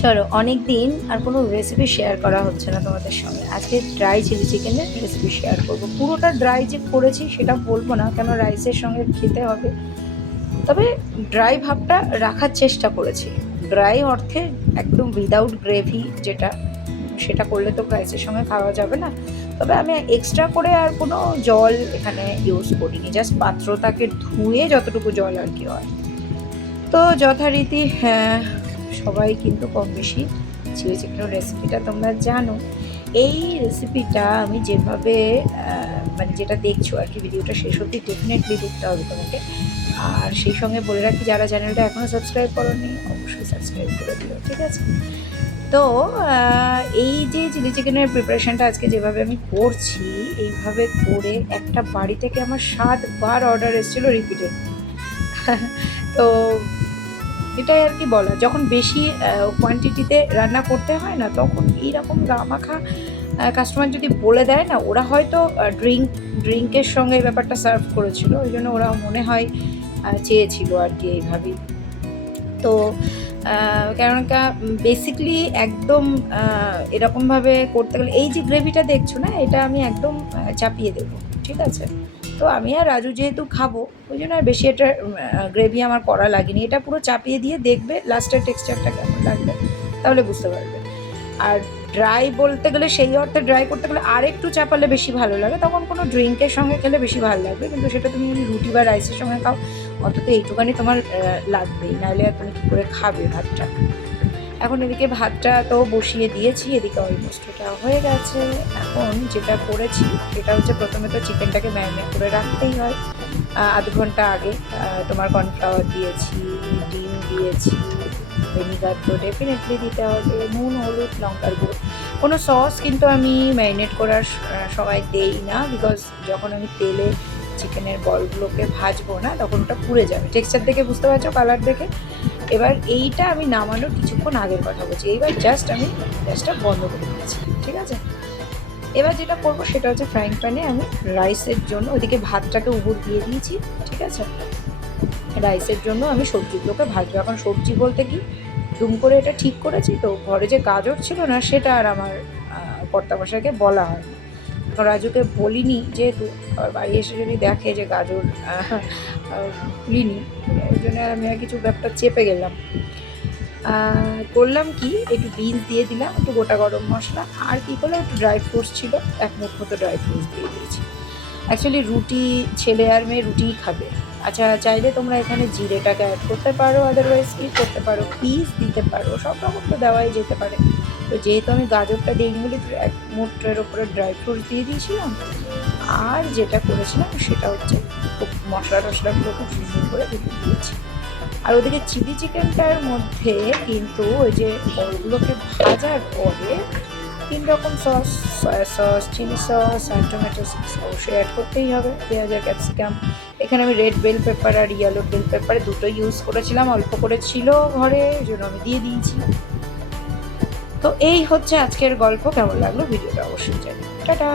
চলো, অনেক দিন আর কোনো রেসিপি শেয়ার করা হচ্ছে না তোমাদের সঙ্গে। আজকে ড্রাই চিলি চিকেনের রেসিপি শেয়ার করব। পুরোটা ড্রাই যে করেছি সেটা বলবো না, কেন রাইসের সঙ্গে খেতে হবে। তবে ড্রাই ভাবটা রাখার চেষ্টা করেছি। ড্রাই অর্থে একদম উইদাউট গ্রেভি যেটা, সেটা করলে তো রাইসের সঙ্গে খাওয়া যাবে না। তবে আমি এক্সট্রা করে আর কোনো জল এখানে ইউজ করিনি, জাস্ট পাত্রটাকে ধুয়ে যতটুকু জল আর কি হয়। তো যথারীতি হ্যাঁ, সবাই কিন্তু কম বেশি চিলি চিকেনের রেসিপিটা তোমরা জানো। এই রেসিপিটা আমি যেভাবে মানে যেটা দেখছো আর কি, ভিডিওটা শেষ অবধি ডেফিনেটলি দেখতে হবে তোমাকে। আর সেই সঙ্গে বলে রাখি, যারা চ্যানেলটা এখনও সাবস্ক্রাইব করোনি অবশ্যই সাবস্ক্রাইব করে দিও, ঠিক আছে? তো এই যে চিলি চিকেনের প্রিপারেশানটা আজকে যেভাবে আমি করছি, এইভাবে করে একটা বাড়ি থেকে আমার 7বার অর্ডার এসেছিলো রিপিটেড। তো এটাই আর কি বলা, যখন বেশি কোয়ান্টিটিতে রান্না করতে হয় না, তখন এইরকম গামাখা কাস্টমার যদি বলে দেয় না, ওরা হয়তো ড্রিঙ্কের সঙ্গে এই ব্যাপারটা সার্ভ করেছিল, ওই জন্য ওরা মনে হয় চেয়েছিল আর কি এইভাবেই। তো কেননা বেসিকলি একদম এরকমভাবে করতে গেলে, এই যে গ্রেভিটা দেখছো না, এটা আমি একদম চাপিয়ে দেবো, ঠিক আছে? তো আমি আর রাজু যেহেতু খাবো, ওই জন্য আর বেশি এটা গ্রেভি আমার করা লাগেনি। এটা পুরো চাপিয়ে দিয়ে দেখবে লাস্টের টেক্সচারটা কেমন লাগবে, তাহলে বুঝতে পারবে। আর ড্রাই বলতে গেলে, সেই অর্থে ড্রাই করতে গেলে আর একটু চাপালে বেশি ভালো লাগে, তখন কোনো ড্রিঙ্কের সঙ্গে খেলে বেশি ভালো লাগবে। কিন্তু সেটা তুমি যদি রুটি বা রাইসের সঙ্গে খাও, অন্তত এইটুখানি তোমার লাগবেই, নাহলে আর তুমি কী করে খাবে ভাতটা। এখন এদিকে ভাতটা তো বসিয়ে দিয়েছি, এদিকে অলমোস্ট এটা হয়ে গেছে। এখন যেটা করেছি সেটা হচ্ছে, প্রথমে তো চিকেনটাকে ম্যারিনেট করে রাখতেই হয় আধ ঘন্টা আগে। তোমার কর্নফ্লাওয়ার দিয়েছি, ডিম দিয়েছি, ভিনিগার তো ডেফিনেটলি দিতে হবে, নুন, হলুদ, লঙ্কার গুঁড়ো। কোনো সস কিন্তু আমি ম্যারিনেট করার সময় দেই না, বিকজ যখন আমি তেলে চিকেনের বলগুলোকে ভাজবো না, তখন ওটা পুড়ে যাবে। টেক্সচার দেখে বুঝতে পারছো, কালার দেখে। এবার এইটা আমি নামানোর কিছুক্ষণ আগের কথা বলছি। এইবার জাস্ট আমি গ্যাসটা বন্ধ করে দিয়েছি, ঠিক আছে? এবার যেটা করবো সেটা হচ্ছে, ফ্রাইং প্যানে আমি রাইসের জন্য ওইদিকে ভাতটাকে উপর দিয়ে দিয়েছি, ঠিক আছে? রাইসের জন্য আমি সবজিগুলোকে ভাজবো। এখন সবজি বলতে কি, দুম করে এটা ঠিক করেছি, তো ঘরে যে গাজর ছিল না, সেটা আর আমার কর্তামশাইকে বলা হয়নি। রাজুকে বলিনি, যেহেতু আর বাড়ি এসে যদি দেখে যে গাজর খুলিনি, ওই জন্য আমি আর কিছু ব্যাপারটা চেপে গেলাম। করলাম কি, একটু বিনস দিয়ে দিলাম, একটু গোটা গরম মশলা, আর কী করলাম, একটু ড্রাই ফ্রুটস ছিল, এক মুঠ মতো ড্রাই ফ্রুটস দিয়ে দিয়েছি। অ্যাকচুয়ালি রুটি, ছেলে আর মেয়ে রুটিই খাবে। আচ্ছা, চাইলে তোমরা এখানে জিরেটাকে অ্যাড করতে পারো, আদারওয়াইজ কি করতে পারো, পিস দিতে পারো, সব রকম তো দেওয়াই যেতে পারে। তো যেহেতু আমি গাজরটা দিইনি বলে এক মুঠের ওপরে ড্রাই ফ্রুটস দিয়ে দিয়েছিলাম। আর যেটা করেছিলাম সেটা হচ্ছে, খুব মশলা টশলাগুলো খুব সুন্দর করে দিয়ে দিয়েছি। আর ওদিকে চিলি চিকেনটার মধ্যে কিন্তু ওই যে বলগুলোকে ভাজার পরে 3 রকম sauce, soya sauce, chilli sauce আর টমেটো সস অবশ্যই অ্যাড করতেই হবে, পেঁয়াজ আর ক্যাপসিকাম। এখানে আমি রেড বেল পেপার আর ইয়েলো বেল পেপার দুটো ইউজ করেছিলাম, অল্প করে ছিল ঘরে, ওই জন্য আমি দিয়ে দিয়েছি। তো এই হচ্ছে আজকের গল্প। কেমন লাগলো ভিডিওটা অবশ্যই জানি। টাটা।